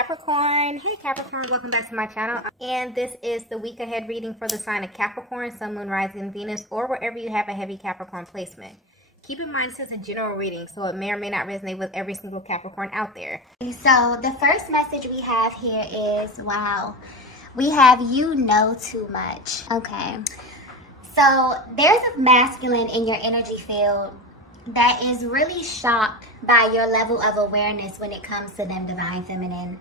Capricorn. Hey Capricorn, welcome back to my channel. And this is the week ahead reading for the sign of Capricorn, Sun, Moon, Rising, Venus, or wherever you have a heavy Capricorn placement. Keep in mind this is a general reading, so it may or may not resonate with every single Capricorn out there. So the first message we have here is, wow, we have you know too much. Okay. So there's a masculine in your energy field that is really shocked by your level of awareness when it comes to them, divine feminine.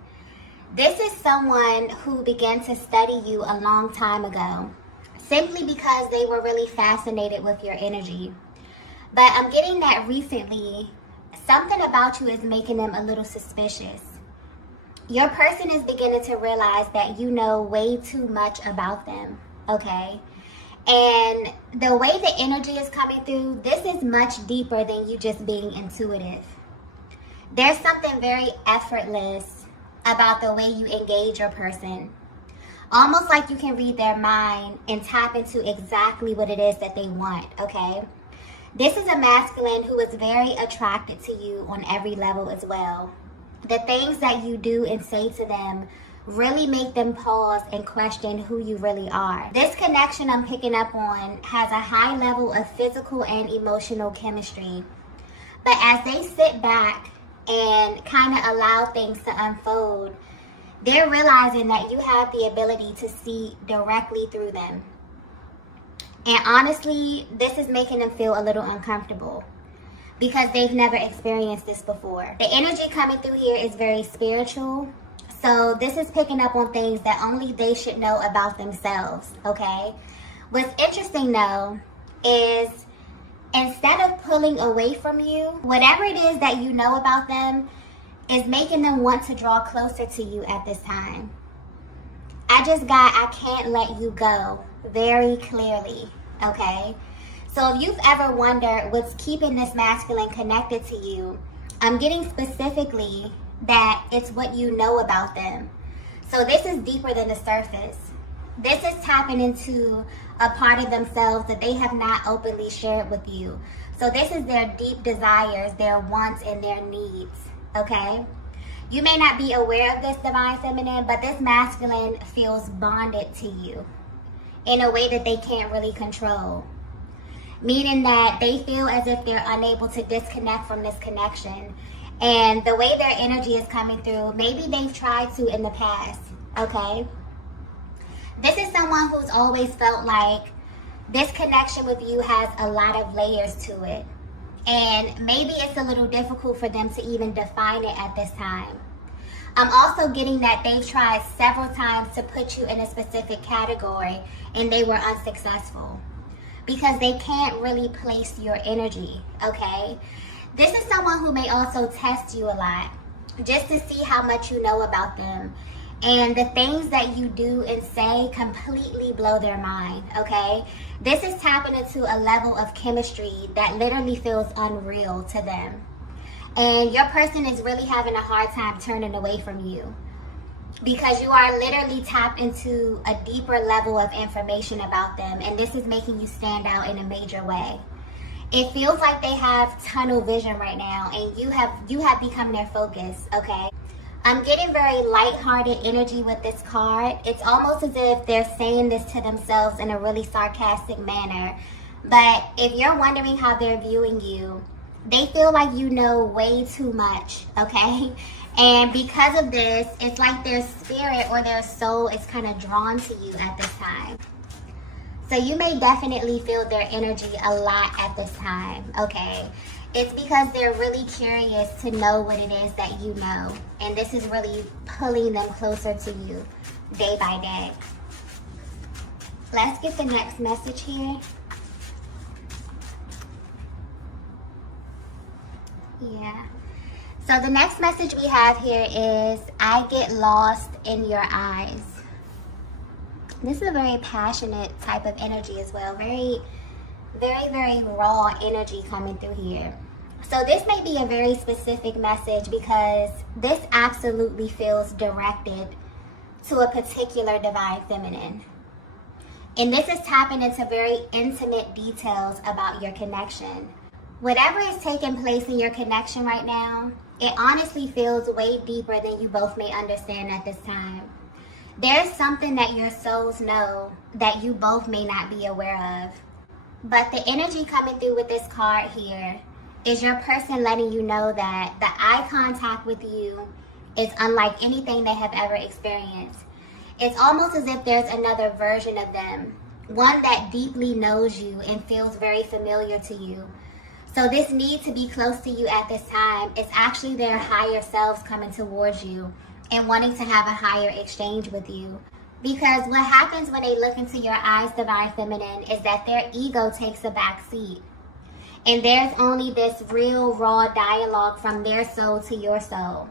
This is someone who began to study you a long time ago simply because they were really fascinated with your energy. But I'm getting that recently, something about you is making them a little suspicious. Your person is beginning to realize that you know way too much about them, okay? And the way the energy is coming through, this is much deeper than you just being intuitive. There's something very effortless about the way you engage your person. Almost like you can read their mind and tap into exactly what it is that they want, okay? This is a masculine who is very attracted to you on every level as well. The things that you do and say to them really make them pause and question who you really are. This connection I'm picking up on has a high level of physical and emotional chemistry. But as they sit back and kind of allow things to unfold, they're realizing that you have the ability to see directly through them. And honestly, this is making them feel a little uncomfortable because they've never experienced this before. The energy coming through here is very spiritual. So this is picking up on things that only they should know about themselves, okay? What's interesting though is instead of pulling away from you, whatever it is that you know about them is making them want to draw closer to you at this time. I just got I can't let you go very clearly, okay? So if you've ever wondered what's keeping this masculine connected to you, I'm getting specifically that it's what you know about them. So this is deeper than the surface. This is tapping into a part of themselves that they have not openly shared with you. So this is their deep desires, their wants, and their needs, okay? You may not be aware of this, divine feminine, but this masculine feels bonded to you in a way that they can't really control. Meaning that they feel as if they're unable to disconnect from this connection. And the way their energy is coming through, maybe they've tried to in the past, okay? This is someone who's always felt like this connection with you has a lot of layers to it. And maybe it's a little difficult for them to even define it at this time. I'm also getting that they've tried several times to put you in a specific category and they were unsuccessful because they can't really place your energy, okay? This is someone who may also test you a lot just to see how much you know about them. And the things that you do and say completely blow their mind, okay? This is tapping into a level of chemistry that literally feels unreal to them. And your person is really having a hard time turning away from you because you are literally tapped into a deeper level of information about them. And this is making you stand out in a major way. It feels like they have tunnel vision right now and you have become their focus, okay? I'm getting very lighthearted energy with this card. It's almost as if they're saying this to themselves in a really sarcastic manner. But if you're wondering how they're viewing you, they feel like you know way too much, okay? And because of this, it's like their spirit or their soul is kind of drawn to you at this time. So you may definitely feel their energy a lot at this time, okay? It's because they're really curious to know what it is that you know. And this is really pulling them closer to you day by day. Let's get the next message here. Yeah. So the next message we have here is, I get lost in your eyes. This is a very passionate type of energy as well. Very, very raw energy coming through here. So this may be a very specific message because this absolutely feels directed to a particular divine feminine. And this is tapping into very intimate details about your connection. Whatever is taking place in your connection right now, it honestly feels way deeper than you both may understand at this time. There's something that your souls know that you both may not be aware of. But the energy coming through with this card here is your person letting you know that the eye contact with you is unlike anything they have ever experienced. It's almost as if there's another version of them, one that deeply knows you and feels very familiar to you. So this need to be close to you at this time is actually their higher selves coming towards you and wanting to have a higher exchange with you. Because what happens when they look into your eyes, Divine Feminine, is that their ego takes a back seat. And there's only this real raw dialogue from their soul to your soul.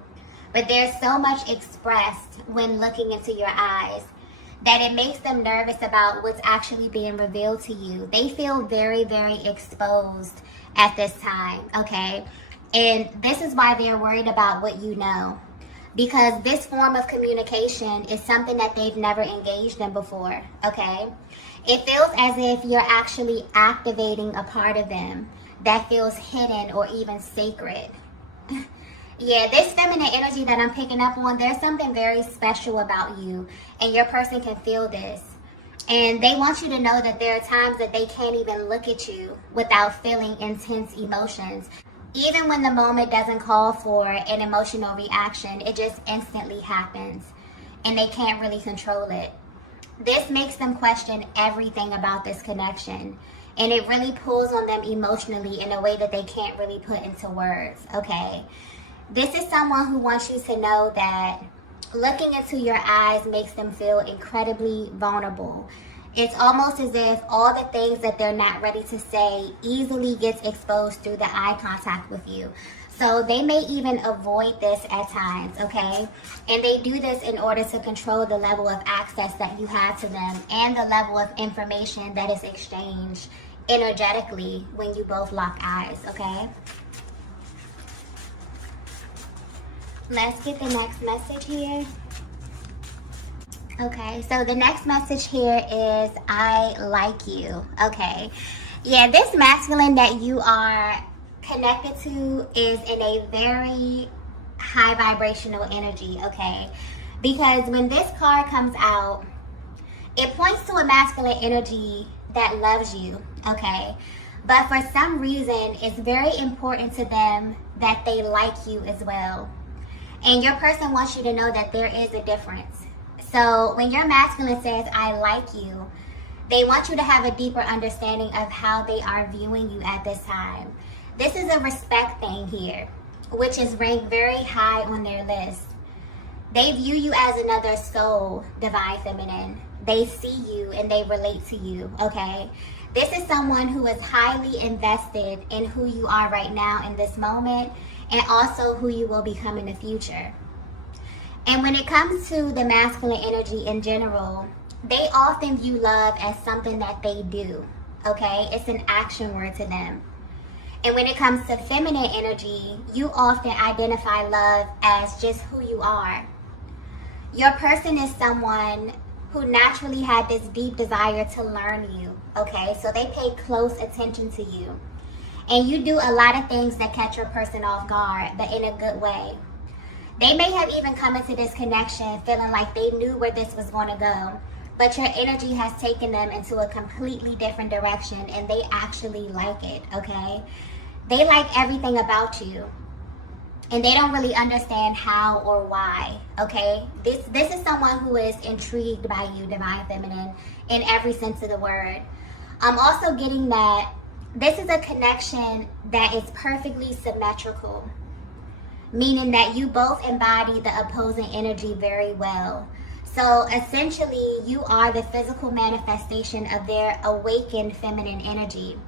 But there's so much expressed when looking into your eyes that it makes them nervous about what's actually being revealed to you. They feel very, very exposed at this time, okay? And this is why they're worried about what you know. Because this form of communication is something that they've never engaged in before, okay? It feels as if you're actually activating a part of them that feels hidden or even sacred. Yeah, this feminine energy that I'm picking up on, there's something very special about you, and your person can feel this. And they want you to know that there are times that they can't even look at you without feeling intense emotions. Even when the moment doesn't call for an emotional reaction, it just instantly happens, and they can't really control it. This makes them question everything about this connection, and it really pulls on them emotionally in a way that they can't really put into words, okay? This is someone who wants you to know that looking into your eyes makes them feel incredibly vulnerable. It's almost as if all the things that they're not ready to say easily gets exposed through the eye contact with you. So they may even avoid this at times, okay? And they do this in order to control the level of access that you have to them and the level of information that is exchanged energetically when you both lock eyes, okay? Let's get the next message here. Okay, so the next message here is, I like you. Okay, yeah, this masculine that you are connected to is in a very high vibrational energy, okay? Because when this card comes out, it points to a masculine energy that loves you, okay? But for some reason, it's very important to them that they like you as well. And your person wants you to know that there is a difference. So when your masculine says, I like you, they want you to have a deeper understanding of how they are viewing you at this time. This is a respect thing here, which is ranked very high on their list. They view you as another soul, Divine Feminine. They see you and they relate to you, okay? This is someone who is highly invested in who you are right now in this moment, and also who you will become in the future. And when it comes to the masculine energy in general, they often view love as something that they do, okay? It's an action word to them. And when it comes to feminine energy, you often identify love as just who you are. Your person is someone who naturally had this deep desire to learn you, okay? So they pay close attention to you. And you do a lot of things that catch your person off guard, but in a good way. They may have even come into this connection feeling like they knew where this was going to go, but your energy has taken them into a completely different direction, and they actually like it, okay? They like everything about you, and they don't really understand how or why, okay? This is someone who is intrigued by you, Divine Feminine, in every sense of the word. I'm also getting that this is a connection that is perfectly symmetrical, meaning that you both embody the opposing energy very well. So essentially, you are the physical manifestation of their awakened feminine energy.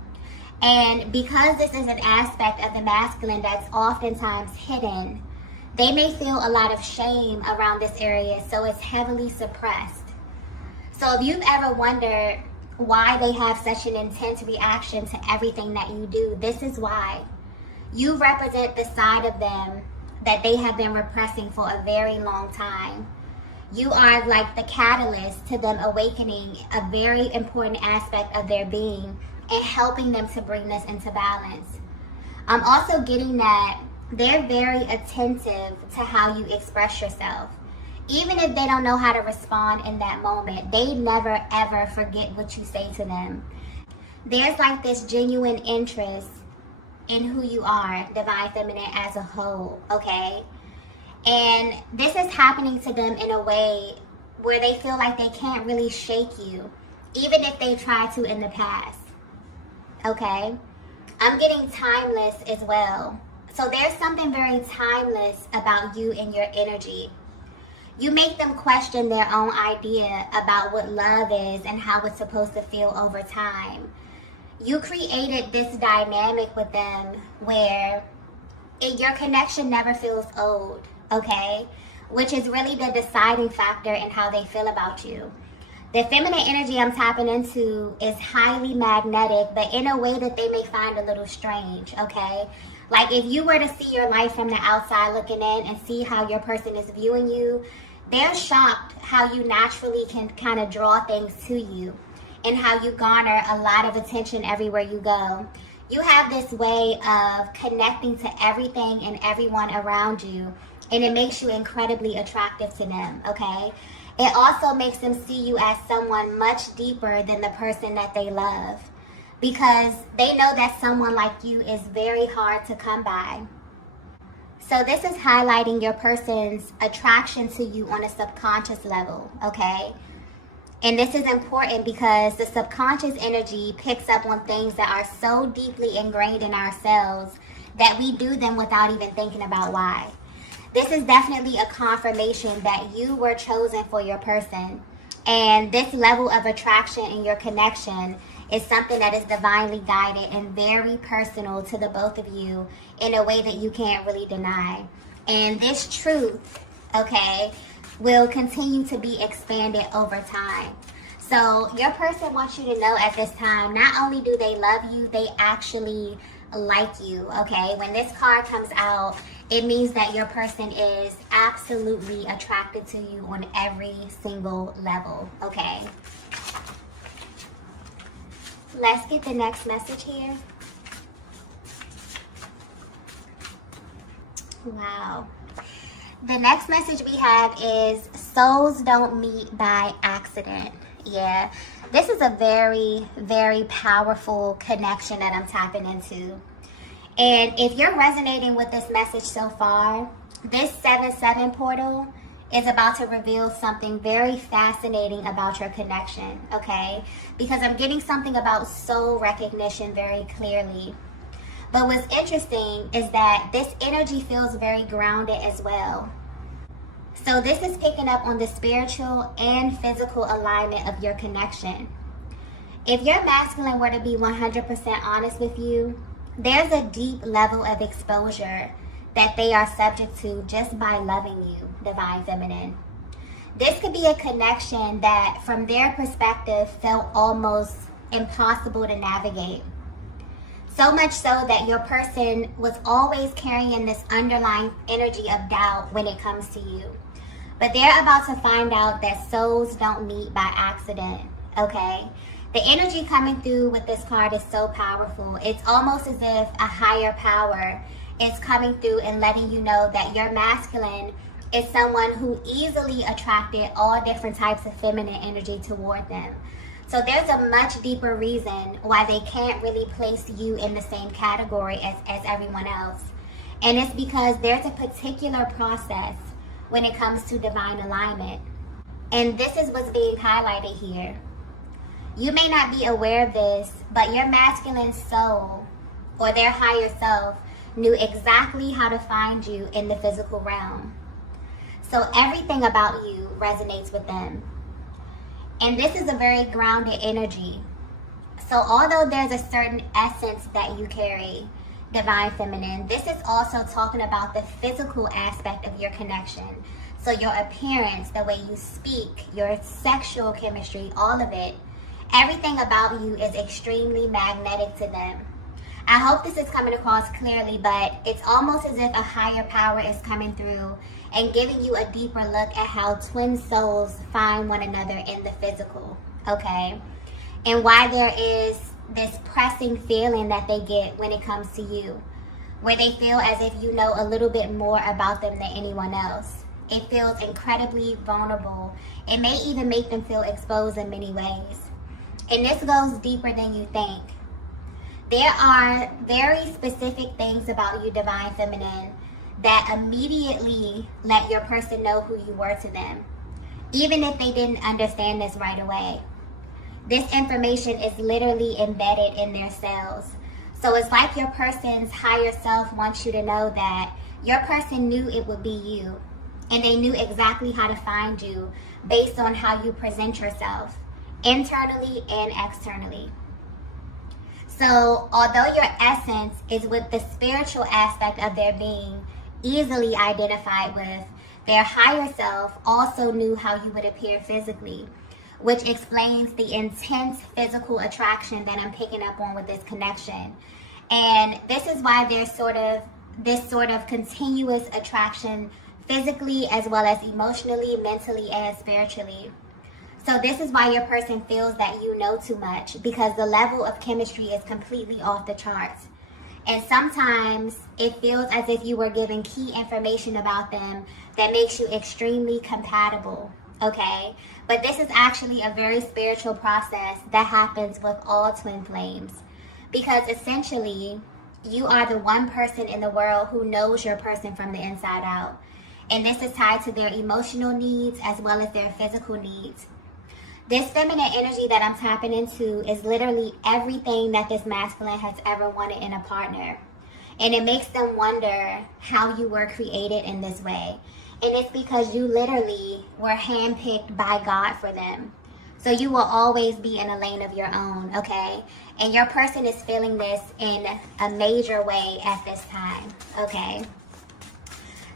And because this is an aspect of the masculine that's oftentimes hidden, they may feel a lot of shame around this area, so it's heavily suppressed. So if you've ever wondered why they have such an intense reaction to everything that you do, this is why. You represent the side of them that they have been repressing for a very long time. You are like the catalyst to them awakening a very important aspect of their being and helping them to bring this into balance. I'm also getting that they're very attentive to how you express yourself. Even if they don't know how to respond in that moment, they never ever forget what you say to them. There's like this genuine interest in who you are, divine feminine as a whole, okay? And this is happening to them in a way where they feel like they can't really shake you, even if they try to in the past, okay? I'm getting timeless as well. So there's something very timeless about you and your energy. You make them question their own idea about what love is and how it's supposed to feel over time. You created this dynamic with them where your connection never feels old, okay? Which is really the deciding factor in how they feel about you. The feminine energy I'm tapping into is highly magnetic, but in a way that they may find a little strange, okay? Like if you were to see your life from the outside looking in and see how your person is viewing you, they're shocked how you naturally can kind of draw things to you and how you garner a lot of attention everywhere you go. You have this way of connecting to everything and everyone around you, and it makes you incredibly attractive to them, okay? It also makes them see you as someone much deeper than the person that they love, because they know that someone like you is very hard to come by. So this is highlighting your person's attraction to you on a subconscious level, okay? And this is important because the subconscious energy picks up on things that are so deeply ingrained in ourselves that we do them without even thinking about why. This is definitely a confirmation that you were chosen for your person. And this level of attraction in your connection is something that is divinely guided and very personal to the both of you in a way that you can't really deny. And this truth, okay, will continue to be expanded over time. So your person wants you to know at this time, not only do they love you, they actually like you, okay? When this card comes out, it means that your person is absolutely attracted to you on every single level, okay? Let's get the next message here. Wow. The next message we have is souls don't meet by accident. Yeah, this is a very, very powerful connection that I'm tapping into. And if you're resonating with this message so far, this 7-7 portal is about to reveal something very fascinating about your connection, okay? Because I'm getting something about soul recognition very clearly. But what's interesting is that this energy feels very grounded as well. So this is picking up on the spiritual and physical alignment of your connection. If your masculine were to be 100% honest with you, there's a deep level of exposure that they are subject to just by loving you, divine feminine. This could be a connection that from their perspective felt almost impossible to navigate. So much so that your person was always carrying this underlying energy of doubt when it comes to you. But they're about to find out that souls don't meet by accident, okay? The energy coming through with this card is so powerful. It's almost as if a higher power is coming through and letting you know that your masculine is someone who easily attracted all different types of feminine energy toward them. So there's a much deeper reason why they can't really place you in the same category as everyone else. And it's because there's a particular process when it comes to divine alignment. And this is what's being highlighted here. You may not be aware of this, but your masculine soul or their higher self knew exactly how to find you in the physical realm. So everything about you resonates with them. And this is a very grounded energy. So although there's a certain essence that you carry, divine feminine, this is also talking about the physical aspect of your connection. So your appearance, the way you speak, your sexual chemistry, all of it, everything about you is extremely magnetic to them. I hope this is coming across clearly, but it's almost as if a higher power is coming through and giving you a deeper look at how twin souls find one another in the physical, okay? And why there is this pressing feeling that they get when it comes to you. where they feel as if you know a little bit more about them than anyone else. It feels incredibly vulnerable. It may even make them feel exposed in many ways. And this goes deeper than you think. There are very specific things about you, Divine Feminine, that immediately let your person know who you were to them, even if they didn't understand this right away. This information is literally embedded in their cells. So it's like your person's higher self wants you to know that your person knew it would be you, and they knew exactly how to find you based on how you present yourself, internally and externally. So although your essence is with the spiritual aspect of their being easily identified with, their higher self also knew how you would appear physically, which explains the intense physical attraction that I'm picking up on with this connection. And this is why there's this sort of continuous attraction physically as well as emotionally, mentally, and spiritually. So this is why your person feels that you know too much, because the level of chemistry is completely off the charts. And sometimes it feels as if you were given key information about them that makes you extremely compatible, okay? But this is actually a very spiritual process that happens with all twin flames, because essentially you are the one person in the world who knows your person from the inside out. And this is tied to their emotional needs as well as their physical needs. This feminine energy that I'm tapping into is literally everything that this masculine has ever wanted in a partner. And it makes them wonder how you were created in this way. And it's because you literally were handpicked by God for them. So you will always be in a lane of your own, okay? And your person is feeling this in a major way at this time, okay?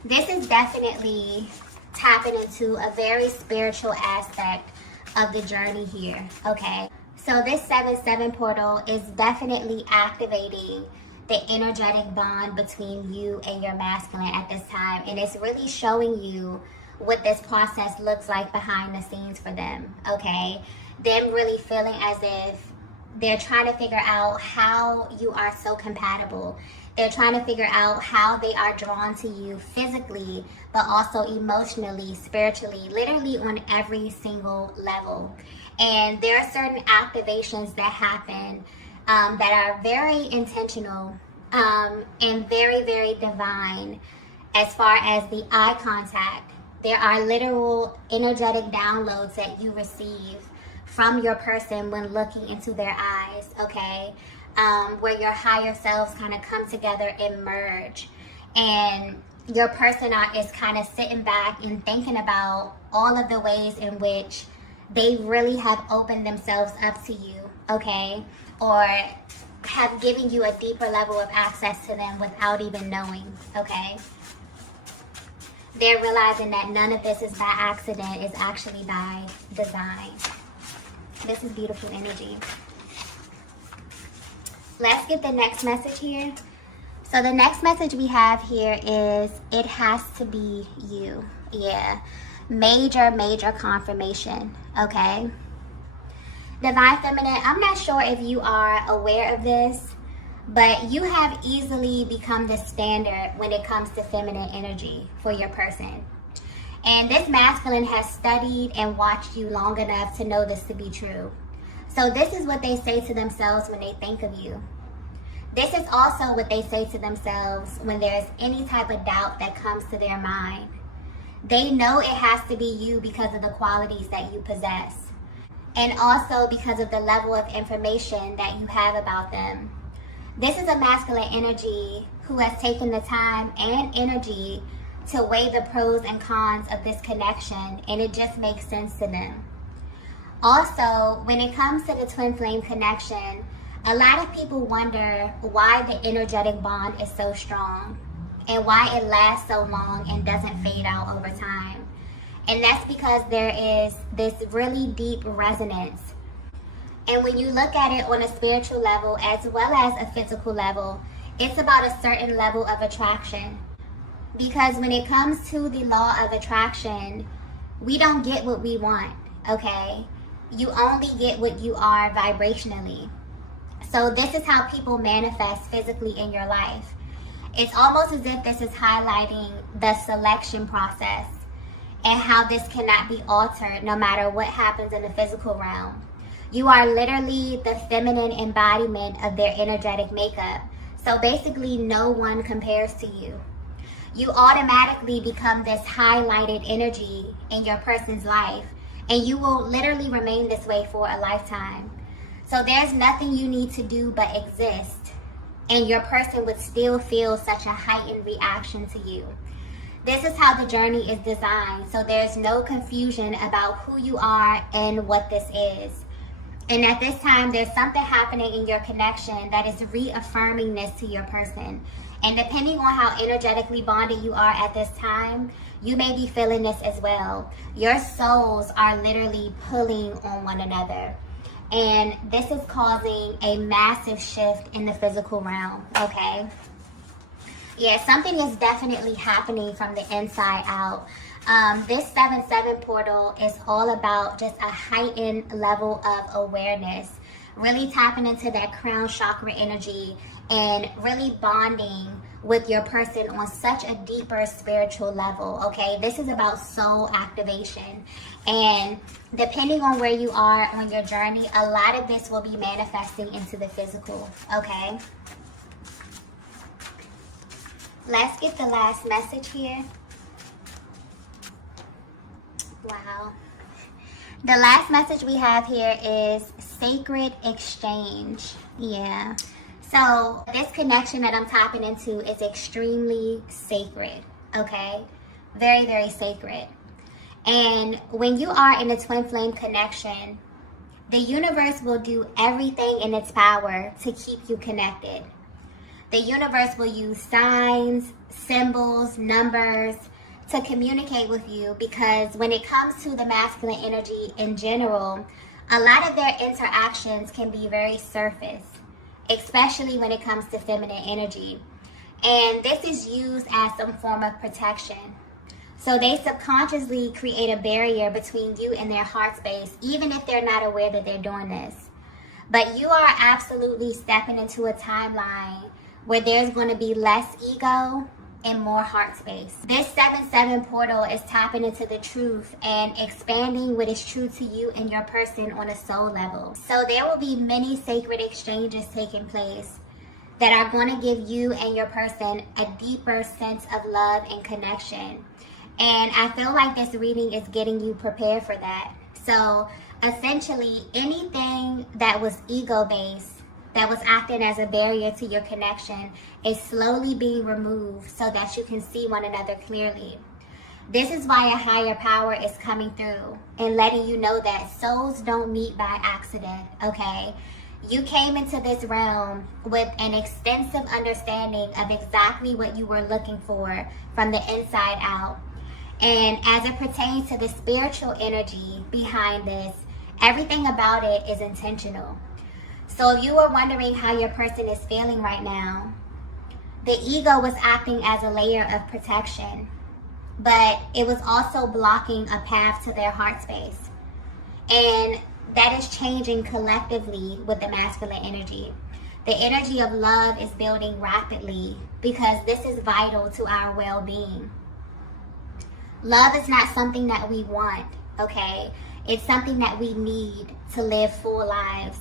This is definitely tapping into a very spiritual aspect of the journey here, okay? So this 7-7 portal is definitely activating the energetic bond between you and your masculine at this time, and it's really showing you what this process looks like behind the scenes for them, okay? Them really feeling as if they're trying to figure out how you are so compatible. They're trying to figure out how they are drawn to you physically, but also emotionally, spiritually, literally on every single level. And there are certain activations that happen that are very intentional and very, very divine as far as the eye contact. There are literal energetic downloads that you receive from your person when looking into their eyes, okay? Where your higher selves kind of come together and merge. And your person is kind of sitting back and thinking about all of the ways in which they really have opened themselves up to you, okay? Or have given you a deeper level of access to them without even knowing, okay? They're realizing that none of this is by accident, it's actually by design. This is beautiful energy. Let's get the next message here. So the next message we have here is, it has to be you. Yeah. Major, major confirmation. Okay. Divine Feminine, I'm not sure if you are aware of this, but you have easily become the standard when it comes to feminine energy for your person. And this masculine has studied and watched you long enough to know this to be true. So this is what they say to themselves when they think of you. This is also what they say to themselves when there's any type of doubt that comes to their mind. They know it has to be you because of the qualities that you possess. And also because of the level of information that you have about them. This is a masculine energy who has taken the time and energy to weigh the pros and cons of this connection, and it just makes sense to them. Also, when it comes to the twin flame connection, a lot of people wonder why the energetic bond is so strong and why it lasts so long and doesn't fade out over time. And that's because there is this really deep resonance. And when you look at it on a spiritual level as well as a physical level, it's about a certain level of attraction. Because when it comes to the law of attraction, we don't get what we want, okay? You only get what you are vibrationally. So this is how people manifest physically in your life. It's almost as if this is highlighting the selection process and how this cannot be altered no matter what happens in the physical realm. You are literally the feminine embodiment of their energetic makeup. So basically, no one compares to you. You automatically become this highlighted energy in your person's life, and you will literally remain this way for a lifetime. So there's nothing you need to do but exist, and your person would still feel such a heightened reaction to you. This is how the journey is designed, so there's no confusion about who you are and what this is. And at this time, there's something happening in your connection that is reaffirming this to your person. And depending on how energetically bonded you are at this time, you may be feeling this as well. Your souls are literally pulling on one another. And this is causing a massive shift in the physical realm, okay? Yeah, something is definitely happening from the inside out. This 7-7 portal is all about just a heightened level of awareness, really tapping into that crown chakra energy and really bonding with your person on such a deeper spiritual level, okay? This is about soul activation. And depending on where you are on your journey, a lot of this will be manifesting into the physical, okay? Let's get the last message here. Wow. The last message we have here is sacred exchange. Yeah. So this connection that I'm tapping into is extremely sacred, okay? Very, very sacred. And when you are in a twin flame connection, the universe will do everything in its power to keep you connected. The universe will use signs, symbols, numbers to communicate with you, because when it comes to the masculine energy in general, a lot of their interactions can be very surface, especially when it comes to feminine energy. And this is used as some form of protection. So they subconsciously create a barrier between you and their heart space, even if they're not aware that they're doing this. But you are absolutely stepping into a timeline where there's going to be less ego and more heart space. This 7-7 portal is tapping into the truth and expanding what is true to you and your person on a soul level. So there will be many sacred exchanges taking place that are going to give you and your person a deeper sense of love and connection. And I feel like this reading is getting you prepared for that. So essentially, anything that was ego-based, that was acting as a barrier to your connection, is slowly being removed so that you can see one another clearly. This is why a higher power is coming through and letting you know that souls don't meet by accident, okay? You came into this realm with an extensive understanding of exactly what you were looking for from the inside out. And as it pertains to the spiritual energy behind this, everything about it is intentional. So if you were wondering how your person is feeling right now, the ego was acting as a layer of protection, but it was also blocking a path to their heart space. And that is changing collectively with the masculine energy. The energy of love is building rapidly because this is vital to our well-being. Love is not something that we want, okay? It's something that we need to live full lives.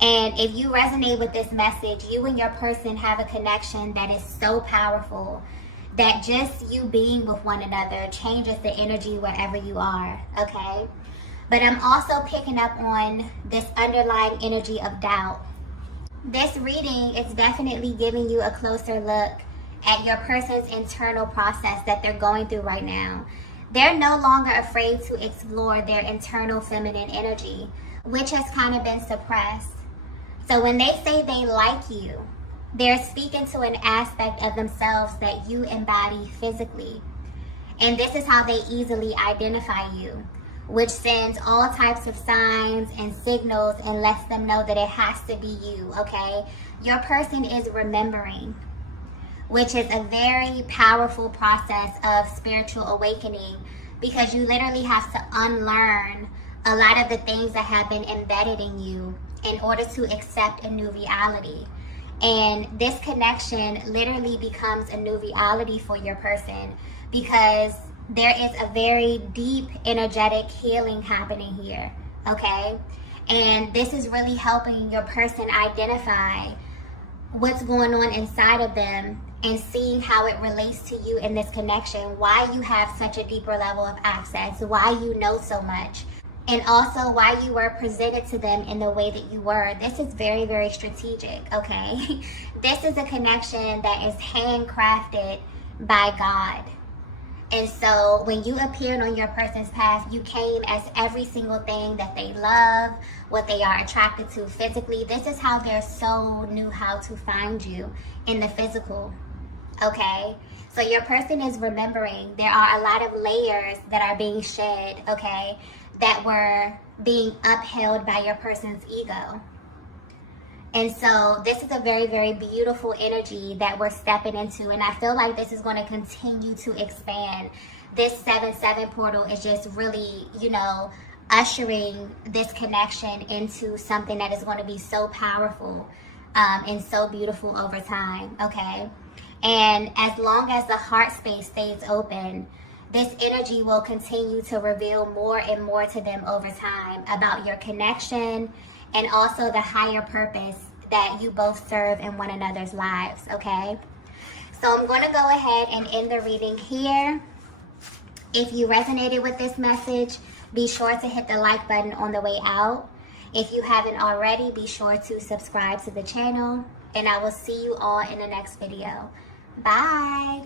And if you resonate with this message, you and your person have a connection that is so powerful that just you being with one another changes the energy wherever you are, okay? But I'm also picking up on this underlying energy of doubt. This reading is definitely giving you a closer look at your person's internal process that they're going through right now. They're no longer afraid to explore their internal feminine energy, which has kind of been suppressed. So when they say they like you, they're speaking to an aspect of themselves that you embody physically. And this is how they easily identify you, which sends all types of signs and signals and lets them know that it has to be you, okay? Your person is remembering, which is a very powerful process of spiritual awakening, because you literally have to unlearn a lot of the things that have been embedded in you in order to accept a new reality. And this connection literally becomes a new reality for your person because there is a very deep energetic healing happening here, okay? And this is really helping your person identify what's going on inside of them and seeing how it relates to you in this connection, why you have such a deeper level of access, why you know so much, and also why you were presented to them in the way that you were. This is very, very strategic, okay? This is a connection that is handcrafted by God. And so when you appeared on your person's path, you came as every single thing that they love, what they are attracted to physically. This is how their soul knew how to find you in the physical, okay? So your person is remembering there are a lot of layers that are being shed, okay, that were being upheld by your person's ego. And so this is a very, very beautiful energy that we're stepping into. And I feel like this is going to continue to expand. This 7-7 portal is just really, you know, ushering this connection into something that is going to be so powerful and so beautiful over time, okay? And as long as the heart space stays open, this energy will continue to reveal more and more to them over time about your connection and also the higher purpose that you both serve in one another's lives, okay? So I'm going to go ahead and end the reading here. If you resonated with this message, be sure to hit the like button on the way out. If you haven't already, be sure to subscribe to the channel, and I will see you all in the next video. Bye.